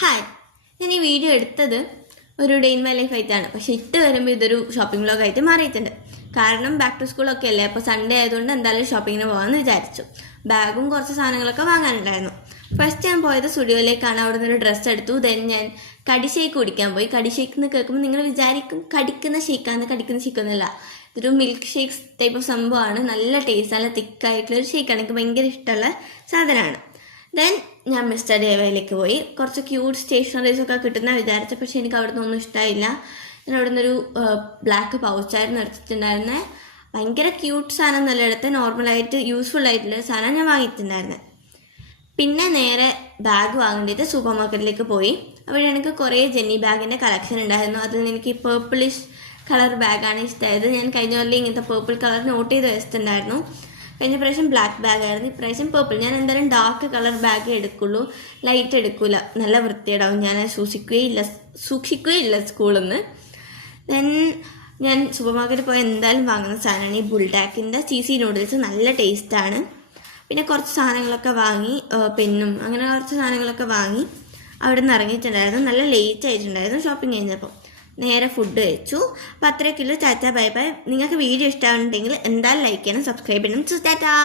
Hi, ഞാൻ ഈ video എടുത്തത് ഒരു ഡേ ഇൻ മൈ ലൈഫ് ആയിട്ടാണ്. പക്ഷെ ഇട്ട് വരുമ്പോൾ ഇതൊരു ഷോപ്പിംഗ് വ്ലോഗ് ആയിട്ട് മാറിയിട്ടുണ്ട്. കാരണം ബാക്ക് ടു സ്കൂളൊക്കെ അല്ലേ, അപ്പോൾ സൺഡേ ആയതുകൊണ്ട് എന്തായാലും ഷോപ്പിങ്ങിന് പോകാമെന്ന് വിചാരിച്ചു. ബാഗും കുറച്ച് സാധനങ്ങളൊക്കെ വാങ്ങാനുണ്ടായിരുന്നു. ഫസ്റ്റ് ഞാൻ പോയത് സ്റ്റുഡിയോയിലേക്കാണ്. അവിടെ നിന്ന് ഒരു ഡ്രസ്സ് എടുത്തു. ദെൻ ഞാൻ കടി ഷേക്ക് കുടിക്കാൻ പോയി. കടി ഷേക്ക് എന്ന് കേൾക്കുമ്പോൾ നിങ്ങൾ വിചാരിക്കും കടിക്കുന്ന ഷേക്കാണ്. കടിക്കുന്ന ഷേക്കൊന്നുമില്ല, ഇതൊരു മിൽക്ക് ഷേക്സ് ടൈപ്പ് ഓഫ് സംഭവമാണ്. നല്ല ടേസ്റ്റ്, നല്ല തിക്കായിട്ടുള്ളൊരു ഷേക്കാണ്. എനിക്ക് ഭയങ്കര ഇഷ്ടമുള്ള സാധനമാണ്. ദെൻ ഞാൻ മിസ്റ്റർ ദേവയിലേക്ക് പോയി. കുറച്ച് ക്യൂട്ട് സ്റ്റേഷനറീസൊക്കെ കിട്ടുന്ന വിചാരിച്ചു, പക്ഷെ എനിക്ക് അവിടെ നിന്നൊന്നും ഇഷ്ടമായില്ല. ഞാൻ അവിടെ നിന്നൊരു ബ്ലാക്ക് പൗച്ചായിരുന്നു എടുത്തിട്ടുണ്ടായിരുന്നത്. ഭയങ്കര ക്യൂട്ട് സാധനം നല്ല എടുത്ത് നോർമലായിട്ട് യൂസ്ഫുൾ ആയിട്ടുള്ള സാധനം ഞാൻ വാങ്ങിയിട്ടുണ്ടായിരുന്നത്. പിന്നെ നേരെ ബാഗ് വാങ്ങേണ്ടിയിട്ട് സൂപ്പർ മാർക്കറ്റിലേക്ക് പോയി. അവിടെ എനിക്ക് കുറേ ജെന്നി ബാഗിൻ്റെ കളക്ഷൻ ഉണ്ടായിരുന്നു. അതിൽ നിന്ന് എനിക്ക് പേർപ്പിളിഷ് കളർ ബാഗാണ് ഇഷ്ടമായത്. ഞാൻ കഴിഞ്ഞ കൊല്ലം ഇങ്ങനത്തെ പേർപ്പിൾ കളർ നോട്ട് ചെയ്ത് വെച്ചിട്ടുണ്ടായിരുന്നു. കഴിഞ്ഞ പ്രാവശ്യം ബ്ലാക്ക് ബാഗായിരുന്നു, ഇപ്രാവശ്യം പേർപ്പിൾ. ഞാൻ എന്തായാലും ഡാർക്ക് കളർ ബാഗ് എടുക്കുള്ളൂ, ലൈറ്റ് എടുക്കില്ല, നല്ല വൃത്തിയിടാവും. ഞാൻ സൂക്ഷിക്കുകയില്ല സ്കൂളിൽ നിന്ന്. ദെൻ ഞാൻ സൂപ്പർ മാർക്കറ്റിൽ പോയി എന്തായാലും വാങ്ങുന്ന സാധനമാണ് ഈ ബുൾഡാക്കിൻ്റെ CC നൂഡിൽസ്. നല്ല ടേസ്റ്റാണ്. പിന്നെ കുറച്ച് സാധനങ്ങളൊക്കെ വാങ്ങി, പെന്നും അങ്ങനെ കുറച്ച് സാധനങ്ങളൊക്കെ വാങ്ങി അവിടെ നിന്ന് ഇറങ്ങിയിട്ടുണ്ടായിരുന്നു. നല്ല ലേറ്റ് ആയിട്ടുണ്ടായിരുന്നു ഷോപ്പിംഗ് കഴിഞ്ഞപ്പോൾ. നേരെ ഫുഡ് കഴിച്ചു. അപ്പോൾ അത്രയൊക്കെ ഉള്ളൂ. Tata bye bye. നിങ്ങൾക്ക് വീഡിയോ ഇഷ്ടമാണെന്നുണ്ടെങ്കിൽ എന്തായാലും ലൈക്ക് ചെയ്യണം, സബ്സ്ക്രൈബ് ചെയ്യണം. ടാറ്റ.